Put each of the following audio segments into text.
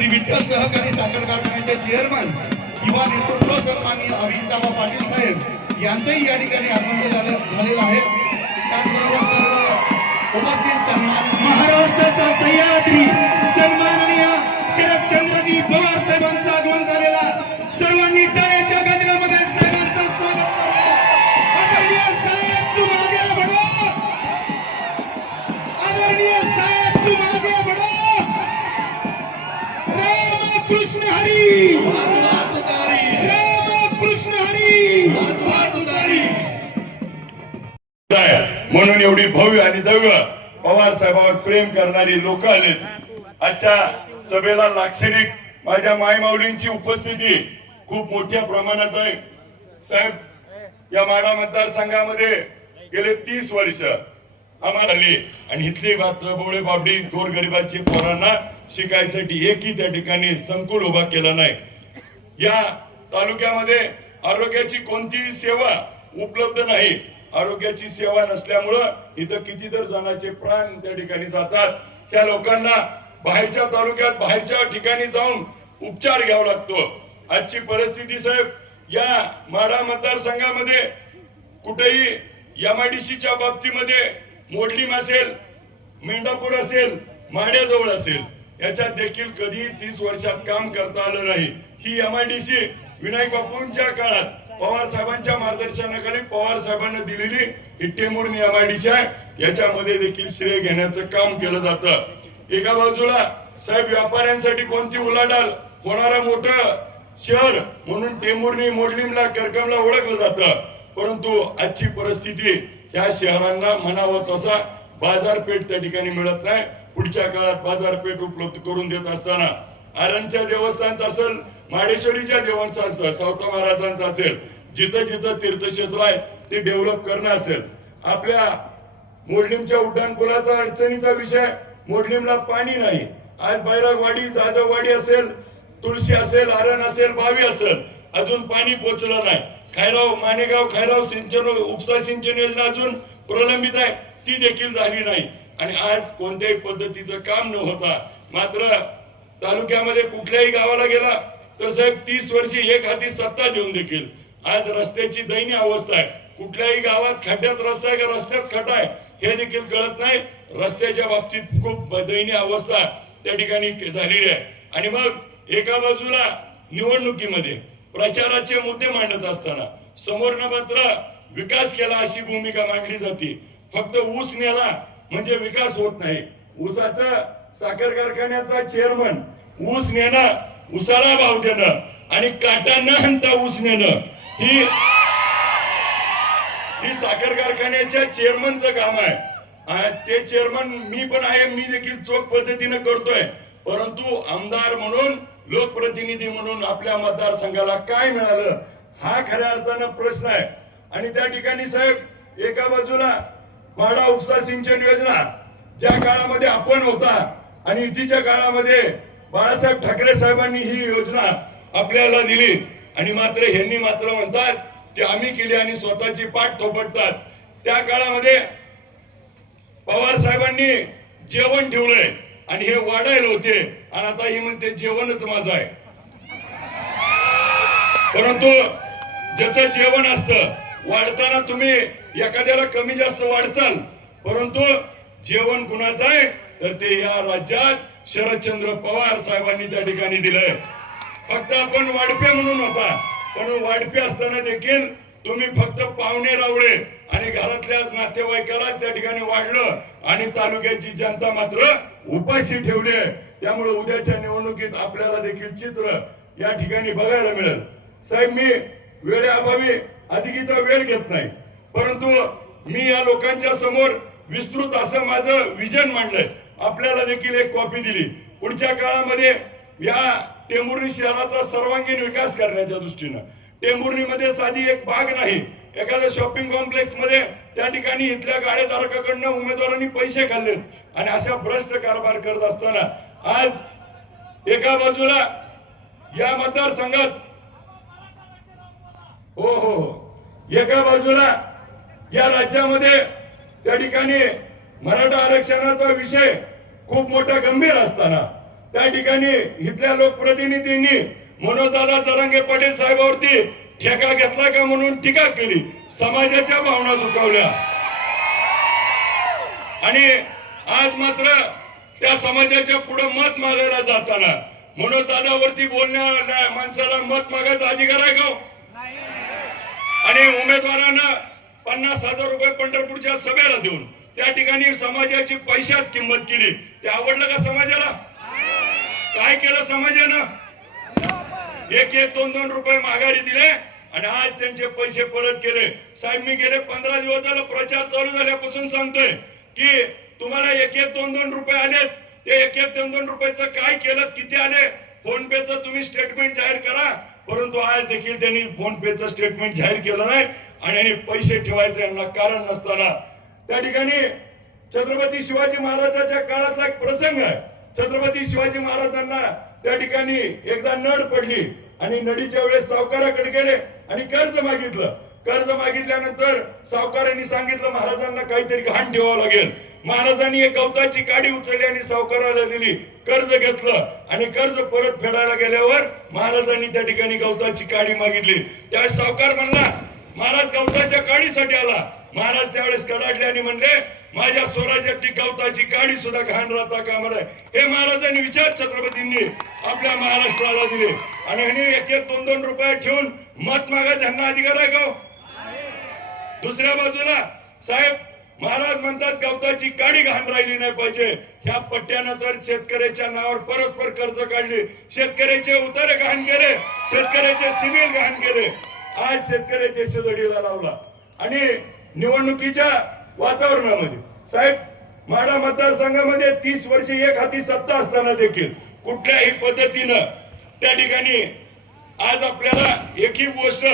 श्री विठ्ठल सहकारी साखर कारखान्याचे चेअरमन युवा नेतृत्व सन्माननीय अभिजिताबा पाटील साहेब यांचंही या ठिकाणी आगमन झालं झालेलं आहे. त्याचबरोबर सर्व उपस्थित सन्मान महाराष्ट्राचा सह्याद्री सन्माननीय शरदचंद्रजी पवार साहेबांचं आगमन झालेला. सर्वांनी टाळ्याच्या गजरामध्ये साहेबांचं स्वागत आदरणीय साहेब तुम आदरणीय म्हणून एवढी भव्य आणि दव्य पवार साहेबांवर प्रेम करणारी लोक आले आजच्या सभेला लाक्षणिक माझ्या मायमाऊलींची उपस्थिती खूप मोठ्या प्रमाणात आहे. साहेब या माडा मतदारसंघामध्ये गेले तीस वर्ष आम्हाला आली आणि इथली मात्र बोळे बाबडी गोरगरिबाची पोरांना शिकायसाठी एकही त्या ठिकाणी संकुल उभा केला नाही. या तालुक्यामध्ये आरोग्याची कोणतीही सेवा उपलब्ध नाही. आरोग्याची सेवा नसल्यामुळं इथं कितीतर जणांचे प्राण त्या ठिकाणी जातात. त्या लोकांना बाहेरच्या तालुक्यात बाहेरच्या ठिकाणी जाऊन उपचार घ्यावा लागतो. आजची परिस्थिती साहेब या माडा मतदारसंघामध्ये कुठेही एमआयडीसीच्या बाबतीमध्ये मोडलीम असेल मेंढापूर असेल माड्याजवळ असेल याच्यात देखील कधी तीस वर्षात काम करता आलं नाही. ही एमआयडीसी विनायक बापूंच्या काळात पवार साहेबांच्या मार्गदर्शनाखाली पवार साहेबांना दिलेली ही टेमुर्णी एमआयडीसी आहे. याच्यामध्ये देखील श्रेय घेण्याचं काम केलं जातं. एका बाजूला साहेब व्यापाऱ्यांसाठी कोणती उलाढाल होणारं मोठं शहर म्हणून टेंभुर्णी मोडलीमला करकमला ओळखलं जातं. परंतु आजची परिस्थिती या शहरांना म्हणावं तसा बाजारपेठ त्या ठिकाणी मिळत नाही. पुढच्या काळात बाजारपेठ उपलब्ध करून देत असताना आरणच्या देवस्थानचं असेल माडेश्वरीच्या असतं सावता महाराजांचा असेल. जिथं जिथं तीर्थक्षेत्र आहे ते डेव्हलप करणं असेल. आपल्या मोडलीमच्या उड्डाणपुलाचा अडचणीचा विषय मोडलीमला पाणी नाही. आज बैरागवाडी जाधववाडी असेल तुळशी असेल आरण असेल बावी असेल. अजून पाणी पोचलं नाही. खायराव मानेगाव खायराव सिंचन उपसा सिंचन योजना अजून प्रलंबित आहे. ती देखील झाली नाही. आणि आज कोणत्याही पद्धतीचं काम न होता मात्र तालुक्यामध्ये कुठल्याही गावाला गेला तर साहेब तीस वर्षी एक हाती सत्ता देऊन देखील. आज रस्त्याची दयनीय अवस्था आहे. कुठल्याही गावात खड्ड्यात रस्ता आहे का? रस्त्यात खड्डा आहे. हे देखील कळत नाही. रस्त्याच्या बाबतीत खूप दयनीय अवस्था त्या ठिकाणी झालेली आहे. आणि मग एका बाजूला निवडणुकीमध्ये प्रचाराचे मुद्दे मांडत असताना समोरनं मात्र विकास केला अशी भूमिका मांडली जाते. फक्त ऊस नेला म्हणजे विकास होत नाही. ऊसाचा साखर कारखान्याचा चेअरमन ऊस नेणं उसाला भाव देणं आणि काटा न हंता ऊस नेणं ही ही साखर कारखान्याच्या चेअरमनचं काम आहे. ते चेअरमन मी पण आहे मी देखील चोख पद्धतीनं करतोय. परंतु आमदार म्हणून लोकप्रतिनिधी म्हणून आपल्या मतदारसंघाला काय मिळालं हा खऱ्या अर्थानं प्रश्न आहे. आणि त्या ठिकाणी साहेब एका बाजूला माडा उपसा सिंचन योजना ज्या काळामध्ये आपण होता आणि युतीच्या काळामध्ये बाळासाहेब ठाकरे साहेबांनी ही योजना आपल्याला दिली. आणि मात्र ह्यांनी मात्र म्हणतात ते आम्ही केली आणि स्वतःची पाठ थोपटतात. त्या काळामध्ये पवार साहेबांनी जेवण ठेवलंय आणि हे वाढायला होते. आणि आता हे म्हणते जेवणच माझं आहे. परंतु ज्याचं जेवण असतं वाढताना तुम्ही एखाद्याला कमी जास्त वाढचाल. परंतु जेवण कुणाचं आहे तर ते या राज्यात शरदचंद्र पवार साहेबांनी त्या ठिकाणी दिलंय. फक्त आपण वाढपे म्हणून होता पण वाढपे असताना देखील तुम्ही फक्त पाहुणे रावळे आणि घरातल्या नातेवाईकाला त्या ठिकाणी वाढलं आणि तालुक्याची जनता मात्र उपाशी ठेवली आहे. त्यामुळे उद्याच्या निवडणुकीत आपल्याला देखील चित्र या ठिकाणी बघायला मिळेल. साहेब मी वेळेअभावी अधिकीचा वेळ घेत नाही परंतु मी या लोकांच्या समोर विस्तृत असं माझं विजन मांडलंय. आपल्याला देखील एक कॉपी दिली. पुढच्या काळामध्ये या टेंभुर्णी शहराचा सर्वांगीण विकास करण्याच्या दृष्टीनं. टेंभुर्णीमध्ये साधी एक बाग नाही. एखाद्या शॉपिंग कॉम्प्लेक्समध्ये त्या ठिकाणी इथल्या गाडेधारकाकडनं उमेदवारांनी पैसे खाल्लेत. आणि अशा भ्रष्ट कारभार करत असताना आज एका बाजूला या मतदारसंघात हो हो हो. एका बाजूला या राज्यामध्ये त्या ठिकाणी मराठा आरक्षणाचा विषय खूप मोठा गंभीर असताना. त्या ठिकाणी इथल्या लोकप्रतिनिधींनी मनोजदादा जरांगे पाटील साहेबांवरती ठेका घेतला का म्हणून टीका केली. समाजाच्या भावना दुखावल्या. आणि आज मात्र त्या समाजाच्या पुढे मत मागायला जाताना मनोजदादावरती बोलण्या माणसाला मत मागायचा अधिकार आहे का हो? आणि उमेदवारांना पन्नास हजार रुपये पंढरपूरच्या सभेला देऊन त्या ठिकाणी समाजाची पैशात किंमत केली. ते आवडलं का समाजाला? काय केलं समाजानं? एक एक दोन दोन रुपये माघारी दिले आणि आज त्यांचे पैसे परत केले. साहेब मी गेले पंधरा दिवस झालं प्रचार चालू झाल्यापासून सांगतोय की तुम्हाला एक एक दोन दोन रुपये आलेत. ते एक एक दोन दोन रुपयाचं काय केलं किती आले? फोन पेचं तुम्ही स्टेटमेंट जाहीर करा. परंतु आज देखील त्यांनी फोन पेचं स्टेटमेंट जाहीर केलं नाही आणि पैसे ठेवायचे यांना कारण नसताना त्या ठिकाणी छत्रपती शिवाजी महाराजांच्या काळातला एक प्रसंग आहे. छत्रपती शिवाजी महाराजांना त्या ठिकाणी एकदा नड पडली आणि नडीच्या वेळेस सावकाराकडे गेले आणि कर्ज मागितलं. कर्ज मागितल्यानंतर सावकारांनी सांगितलं महाराजांना काहीतरी घाण ठेवावं लागेल. महाराजांनी एक गवताची काडी उचलली आणि सावकाराला दिली. कर्ज घेतलं आणि कर्ज परत फेडायला गेल्यावर महाराजांनी त्या ठिकाणी गवताची काडी मागितली. त्या सावकार म्हणला महाराज गवताच्या काडीसाठी आला. महाराज त्यावेळेस कडाडले आणि म्हणले माझ्या स्वराज्याची गवताची काडी सुद्धा घाण राहता कामा हे महाराजांनी विचार छत्रपतींनी आपल्या महाराष्ट्राला दिले. आणि ह्यांनी एक एक दोन दोन रुपये ठेवून मत मागायचं ह्यांना अधिकार आहे का हो? दुसऱ्या बाजूला साहेब महाराज म्हणतात गवताची काडी घाण राहिली नाही पाहिजे. ह्या पट्ट्यानं तर शेतकऱ्याच्या नावावर परस्पर कर्ज काढली शेतकऱ्याचे उतारे घाण केले शेतकऱ्याचे सिमेंट घाण केले. आज शेतकऱ्याच्या शेदडीला लावला. आणि निवडणुकीच्या वातावरणामध्ये. साहेब माडा मतदारसंघामध्ये तीस वर्षे एक हाती सत्ता असताना देखील कुठल्याही पद्धतीनं त्या ठिकाणी आज आपल्याला एकही गोष्ट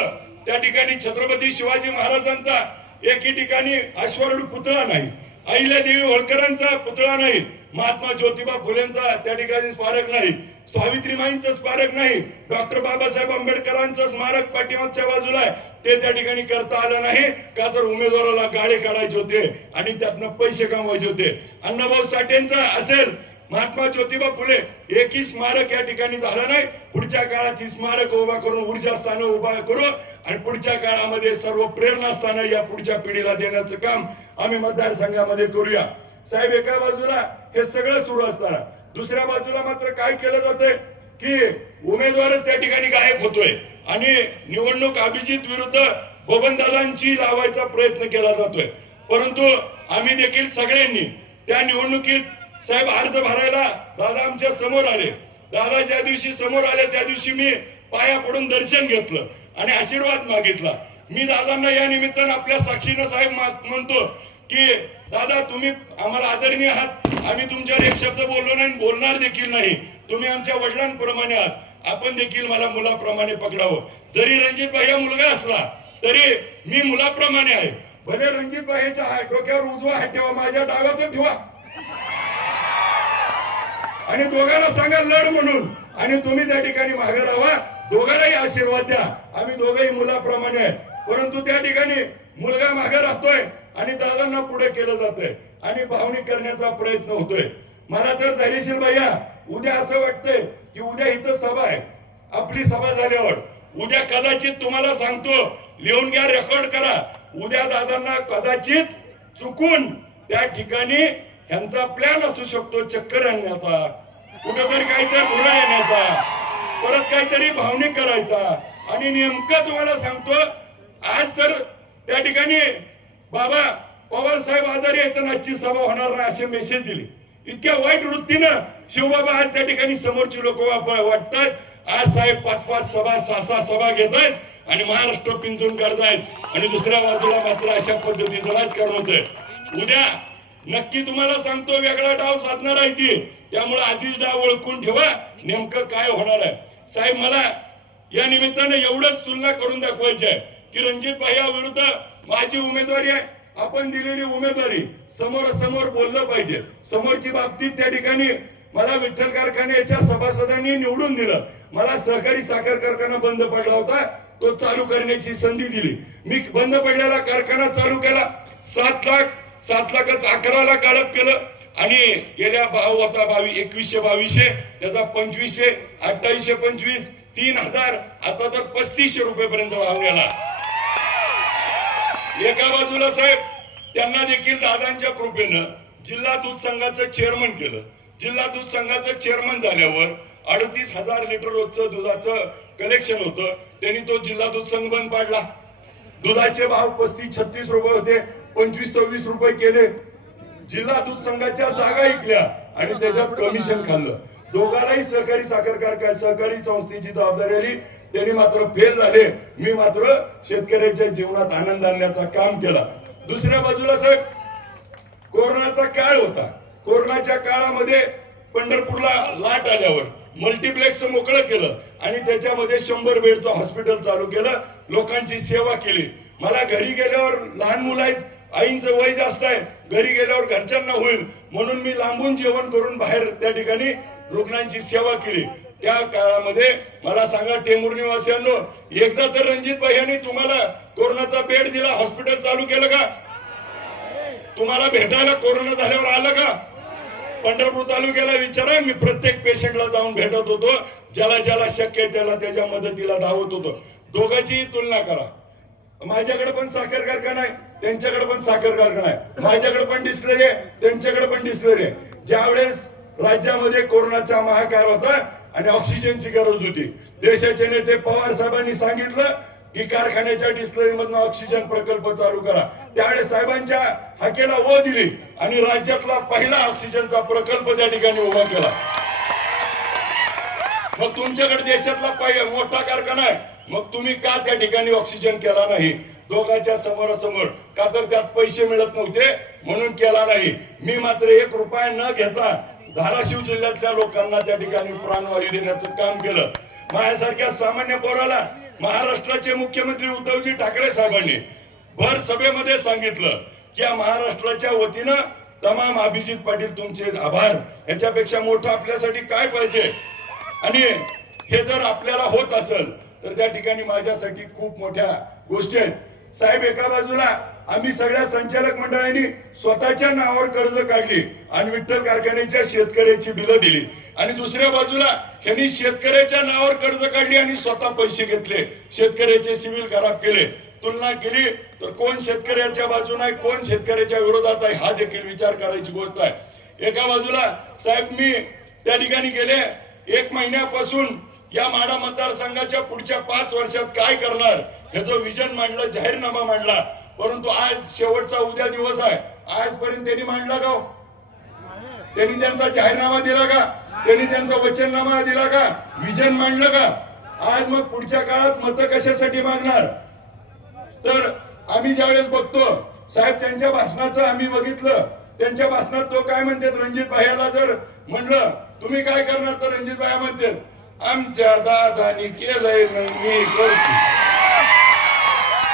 त्या ठिकाणी छत्रपती शिवाजी महाराजांचा एकी ठिकाणी अश्वरूढ पुतळा नाही. अहिल्यादेवी होळकरांचा पुतळा नाही. महात्मा ज्योतिबा फुलेंचा त्या ठिकाणी स्मारक नाही. सावित्रीमाईंचं स्मारक नाही डॉक्टर बाबासाहेब आंबेडकरांचं स्मारक पाठीमागच्या बाजूला आहे. ते त्या ठिकाणी करता आलं नाही का तर उमेदवाराला गाळे काढायचे होते आणि त्यातनं पैसे कमवायचे होते. अण्णाभाऊ साठेंचा असेल महात्मा ज्योतिबा फुले एकही स्मारक या ठिकाणी झालं नाही. पुढच्या काळात ही स्मारक उभा करून ऊर्जा स्थान उभा करू आणि पुढच्या काळामध्ये सर्व प्रेरणा स्थान या पुढच्या पिढीला देण्याचं काम आम्ही मतदारसंघामध्ये करूया. साहेब एका बाजूला हे सगळं सुरू असताना दुसऱ्या बाजूला मात्र काय केलं जाते की उमेदवारच त्या ठिकाणी गायब होतोय. आणि निवडणूक अभिजित विरुद्ध बबनदादांची लावायचा प्रयत्न केला जातोय. परंतु आम्ही देखील सगळ्यांनी त्या निवडणुकीत साहेब अर्ज भरायला दादा आमच्यासमोर आले. दादा ज्या दिवशी समोर आले त्या दिवशी मी पाया पडून दर्शन घेतलं आणि आशीर्वाद मागितला. मी दादांना या निमित्तानं आपल्या साक्षीनं साहेब म्हणतो की दादा तुम्ही आम्हाला आदरणीय आहात. आम्ही तुमच्यावर एक शब्द बोललो नाही बोलणार देखील नाही. तुम्ही आमच्या वडिलांप्रमाणे आहात. आपण देखील मला मुलाप्रमाणे पकडावं. जरी रणजित भाई हा मुलगा असला तरी मी मुलाप्रमाणे आहे. भले रणजित भाईच्या डोक्यावर उजवा हात ठेवा माझ्या डाव्याचा ठेवा. आणि दोघांना सांगा लढ म्हणून. आणि तुम्ही त्या ठिकाणी मागे राहा. दोघांनाही आशीर्वाद द्या. आम्ही दोघंही मुलाप्रमाणे आहेत परंतु त्या ठिकाणी मुलगा मागे राहतोय आणि दादांना पुढे केलं जात आणि भावनिक करण्याचा प्रयत्न होतोय. मला तर धैर्यशील भैया उद्या असं वाटतंय की उद्या इथं सभा आहे. आपली सभा झाल्यावर उद्या कदाचित तुम्हाला सांगतो लिहून घ्या रेकॉर्ड करा. उद्या दादांना कदाचित चुकून त्या ठिकाणी ह्यांचा प्लॅन असू शकतो चक्कर आणण्याचा. कुठेतरी काहीतरी घोडा येण्याचा. परत काहीतरी भावनिक करायचा. आणि नेमकं तुम्हाला सांगतो आज तर त्या ठिकाणी बाबा पवार साहेब आजारी आहेत तर आजची सभा होणार नाही असे मेसेज दिले. इतक्या वाईट वृत्तीनं शिवबाबा आज त्या ठिकाणी समोरची लोक वाटतात आज साहेब पाच पाच सभा सहा सहा सभा घेत आहेत आणि महाराष्ट्र पिंजून काढतायत आणि दुसऱ्या बाजूला मात्र अशा पद्धतीचं राजकारण होत उद्या नक्की तुम्हाला सांगतो वेगळा डाव साधणार आहे ती. त्यामुळे आधीच डाव ओळखून ठेवा. नेमकं काय होणार आहे? साहेब मला या निमित्ताने एवढंच तुलना करून दाखवायची आहे की रणजित भाई विरुद्ध माझी उमेदवारी आहे. आपण दिलेली उमेदवारी समोर समोर बोललं पाहिजे. समोरची बाबतीत त्या ठिकाणी मला विठ्ठल कारखान्याच्या सभासदांनी निवडून दिलं. मला सहकारी साखर कारखाना बंद पडला होता. तो चालू करण्याची संधी दिली. मी बंद पडलेला कारखाना चालू केला. सात लाख सात लाखच अकरा लाख केलं. आणि गेल्या भाव होता बावी एकवीसशे बावीसशे त्याचा पंचवीसशे अठ्ठावीसशे पंचवीस तीन हजार आता तर पस्तीसशे रुपये पर्यंत भाव गेला. एका बाजूला साहेब त्यांना देखील दादांच्या कृपेनं जिल्हा दूध संघाचं चेअरमन केलं. जिल्हा दूध संघाचं चेअरमन झाल्यावर अडतीस हजार लिटर रोजचं दुधाचं कलेक्शन होतं. त्यांनी तो जिल्हा दूध संघ बंद पाडला. दुधाचे भाव पस्तीस छत्तीस रुपये होते पंचवीस सव्वीस रुपये केले. जिल्हा दूध संघाच्या जागा ऐकल्या आणि त्याच्यात कमिशन खाल्लं. दोघांनाही सहकारी साखर कारखाना सहकारी संस्थेची जबाबदारी आली. त्यांनी मात्र फेल झाले. मी मात्र शेतकऱ्याच्या जीवनात आनंद आणण्याचा काम केला. दुसऱ्या बाजूला साहेब कोरोनाचा काळ होता. कोरोनाच्या काळामध्ये पंढरपूरला लाट आल्यावर मल्टिप्लेक्स मोकळं केलं आणि त्याच्यामध्ये शंभर बेडचं हॉस्पिटल चालू केलं. लोकांची सेवा केली. मला घरी गेल्यावर लहान मुलं आहेत आईंचं वय जास्त आहे घरी गेल्यावर घरच्यांना होईल. म्हणून मी लांबून जेवण करून बाहेर त्या ठिकाणी रुग्णांची सेवा केली. त्या काळामध्ये मला सांगा टेंभूर निवासियांनो एकदा तर रणजित भाई यांनी तुम्हाला कोरोनाचा बेड दिला हॉस्पिटल चालू केलं का? तुम्हाला भेटायला कोरोना झाल्यावर आलं का? पंढरपूर तालुक्याला विचारा मी प्रत्येक पेशंटला जाऊन भेटत होतो. ज्याला ज्याला शक्य आहे त्याला त्याच्या मदतीला धावत होतो. दोघांचीही तुलना करा. माझ्याकडे पण साखर कारखाना आहे त्यांच्याकडे पण साखर कारखाना आहे. माझ्याकडे पण डिस्प्ले आहे त्यांच्याकडे पण डिस्प्ले आहे. ज्यावेळेस राज्यामध्ये कोरोनाचा महाकार होता आणि ऑक्सिजनची गरज होती. देशाचे नेते पवार साहेबांनी सांगितलं की कारखान्याच्या डिस्लरी मधनं ऑक्सिजन प्रकल्प चालू करा. त्यावेळेस साहेबांच्या हाकेला ओ दिली आणि राज्यातला पहिला ऑक्सिजनचा प्रकल्प त्या ठिकाणी उभा केला. मग तुमच्याकडे देशातला पहिला मोठा कारखाना आहे. मग तुम्ही का त्या ठिकाणी ऑक्सिजन केला नाही? दोघांच्या समोरासमोर का तर त्यात पैसे मिळत नव्हते म्हणून केला नाही. मी मात्र एक रुपया न घेता धाराशिव जिल्ह्यातल्या लोकांना त्या ठिकाणी प्राणवायू देण्याचं काम केलं. माझ्यासारख्या सामान्य पोराला महाराष्ट्राचे मुख्यमंत्री उद्धवजी ठाकरे साहेबांनी भर सभेमध्ये सांगितलं की या महाराष्ट्राच्या वतीनं तमाम अभिजित पाटील तुमचे आभार. याच्यापेक्षा मोठं आपल्यासाठी काय पाहिजे? आणि हे जर आपल्याला होत असेल तर त्या ठिकाणी माझ्यासाठी खूप मोठ्या गोष्टी आहेत. साहेब एका बाजूला आम्ही सगळ्या संचालक मंडळांनी स्वतःच्या नावावर कर्ज काढली आणि विठ्ठल कारखान्याच्या शेतकऱ्याची बिलं दिली. आणि दुसऱ्या बाजूला ह्यांनी शेतकऱ्याच्या नावावर कर्ज काढली आणि स्वतः पैसे घेतले. शेतकऱ्याचे सिव्हिल खराब केले. तुलना केली तर कोण शेतकऱ्याच्या बाजून आहे कोण शेतकऱ्याच्या विरोधात आहे हा देखील विचार करायची गोष्ट आहे. एका बाजूला साहेब मी त्या ठिकाणी गेले. एक महिन्यापासून या माडा मतदारसंघाच्या पुढच्या पाच वर्षात काय करणार? ह्याचं विजन मांडलं जाहीरनामा मांडला. परंतु आज शेवटचा उद्या दिवस आहे. आजपर्यंत त्यांनी मांडला का हो? त्यांनी त्यांचा जाहीरनामा दिला का? त्यांनी त्यांचा वचननामा दिला का? विजन मांडलं का? आज मग पुढच्या काळात मत कशासाठी मागणार? तर आम्ही ज्यावेळेस बघतो साहेब त्यांच्या भाषणाचं आम्ही बघितलं. त्यांच्या भाषणात तो काय म्हणतात? रणजित भाईला जर म्हणलं तुम्ही काय करणार? तर रणजित भाई म्हणतात आमच्या दादानी केलंय मी करतो.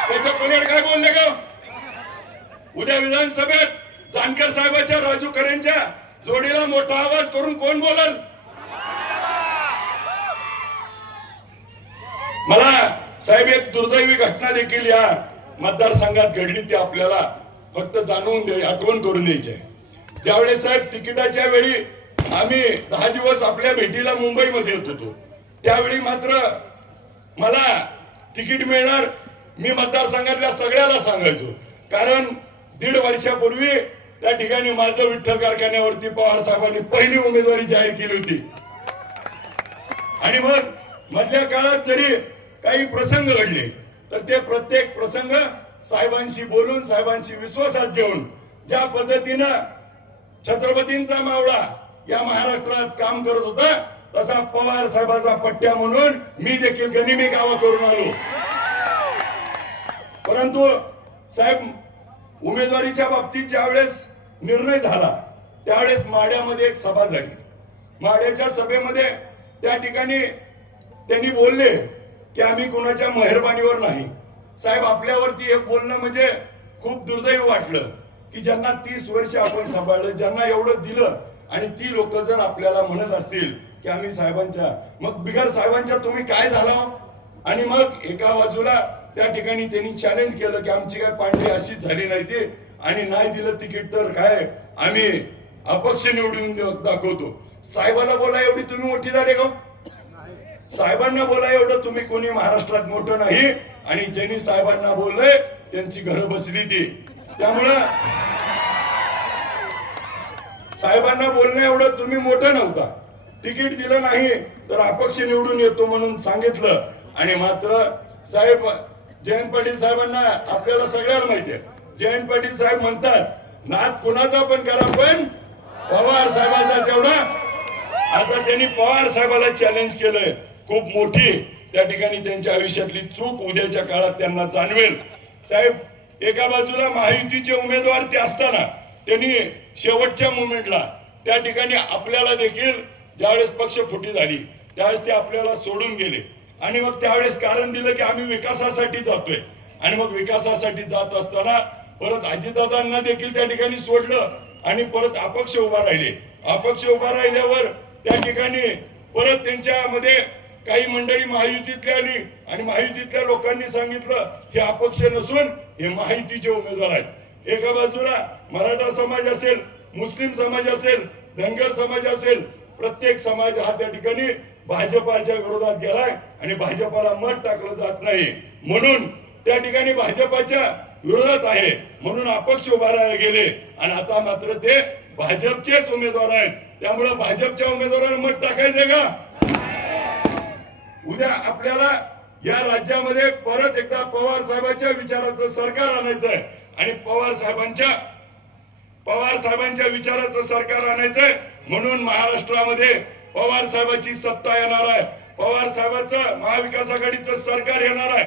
त्याच्या पलीकडे काय बोलले ग? उद्या विधानसभेत जानकर साहेबाच्या राजू खरेंच्या जोडीला मोठा आवाज करून कोण बोलल? मला साहेब एक दुर्दैवी घटना देखील या मतदारसंघात घडली ती आपल्याला फक्त जाणवून दे आठवण करून द्यायची ज्यावेळेस साहेब तिकिटाच्या वेळी आम्ही दहा दिवस आपल्या भेटीला मुंबईमध्ये येत होतो त्यावेळी मात्र मला तिकीट मिळणार मी मतदारसंघातल्या सगळ्याला सांगायचो. कारण दीड वर्षापूर्वी त्या ठिकाणी माझं विठ्ठल कारखान्यावरती पवार साहेबांनी पहिली उमेदवारी जाहीर केली होती. आणि मग मधल्या काळात जरी काही प्रसंग घडले तर ते प्रत्येक प्रसंग साहेबांशी बोलून साहेबांशी विश्वासात घेऊन ज्या पद्धतीनं छत्रपतींचा मावळा या महाराष्ट्रात काम करत होता तसा पवार साहेबाचा पट्ट्या म्हणून मी देखील गनिमी गावा करून आलो. परंतु साहेब उमेदवारीच्या बाबतीत ज्यावेळेस निर्णय झाला त्यावेळेस माड्यामध्ये एक सभा झाली. माड्याच्या सभेमध्ये त्या ठिकाणी त्यांनी बोलले की आम्ही कोणाच्या मेहरबानीवर नाही. साहेब आपल्यावरती एक बोलणं म्हणजे खूप दुर्दैव वाटलं की ज्यांना तीस वर्ष आपण सांभाळलं ज्यांना एवढं दिलं आणि ती लोक जर आपल्याला म्हणत असतील की आम्ही साहेबांच्या मग बिगर साहेबांच्या तुम्ही काय झाला? आणि मग एका बाजूला त्या ठिकाणी त्यांनी चॅलेंज केलं की आमची काय पांढरी अशीच झाली नाही ती. आणि नाही दिलं तिकीट तर काय? आम्ही अपक्ष निवडून दाखवतो. साहेबांना बोला एवढी तुम्ही मोठी झाली का? साहेबांना बोला एवढं तुम्ही कोणी महाराष्ट्रात मोठं नाही. आणि ज्यांनी साहेबांना बोललंय त्यांची घरं बसली ती. त्यामुळं साहेबांना बोलणं एवढं तुम्ही मोठं नव्हता. तिकीट दिलं नाही तर अपक्ष निवडून येतो म्हणून सांगितलं. आणि मात्र साहेब जयंत पाटील साहेबांना आपल्याला सगळ्यांना माहिती आहे. जयंत पाटील साहेब म्हणतात नाद कुणाचा पण करा पण पवार साहेबांचा तेवढा. आता त्यांनी पवार साहेबाला चॅलेंज केलंय. खूप मोठी. त्या ठिकाणी त्यांच्या आयुष्यातली चूक उद्याच्या काळात त्यांना जाणवेल. साहेब एका बाजूला महायुतीचे उमेदवार ते असताना त्यांनी शेवटच्या मुमेंटला त्या ठिकाणी आपल्याला देखील ज्यावेळेस पक्ष फुटी झाली त्यावेळेस ते आपल्याला सोडून गेले. आणि मग त्यावेळेस कारण दिलं की आम्ही विकासासाठी जातोय. आणि मग विकासासाठी जात असताना परत अजितदादांना देखील त्या ठिकाणी सोडलं आणि परत अपक्ष उभा राहिले. अपक्ष उभा राहिल्यावर त्या ठिकाणी परत त्यांच्यामध्ये काही मंडळी महायुतीतल्या आली आणि महायुतीतल्या लोकांनी सांगितलं हे अपक्ष नसून हे महायुतीचे उमेदवार आहेत. एका बाजूला मराठा समाज असेल मुस्लिम समाज असेल धनगर समाज असेल प्रत्येक समाज हा त्या ठिकाणी भाजपाच्या विरोधात गेलाय आणि भाजपाला मत टाकलं जात नाही. म्हणून त्या ठिकाणी भाजपाच्या विरोधात आहे. म्हणून अपक्ष उभारायला गेले. आणि आता मात्र ते भाजपचेच उमेदवार आहेत. त्यामुळे भाजपच्या उमेदवारांना मत टाकायचंय का? उद्या आपल्याला या राज्यामध्ये परत एकदा पवार साहेबांच्या विचाराचं सरकार आणायचंय. आणि पवार साहेबांच्या पवार साहेबांच्या विचाराचं सरकार आणायचंय. म्हणून महाराष्ट्रामध्ये पवार साहेबांची सत्ता येणार आहे. पवार साहेबांचं महाविकास आघाडीचं सरकार येणार आहे.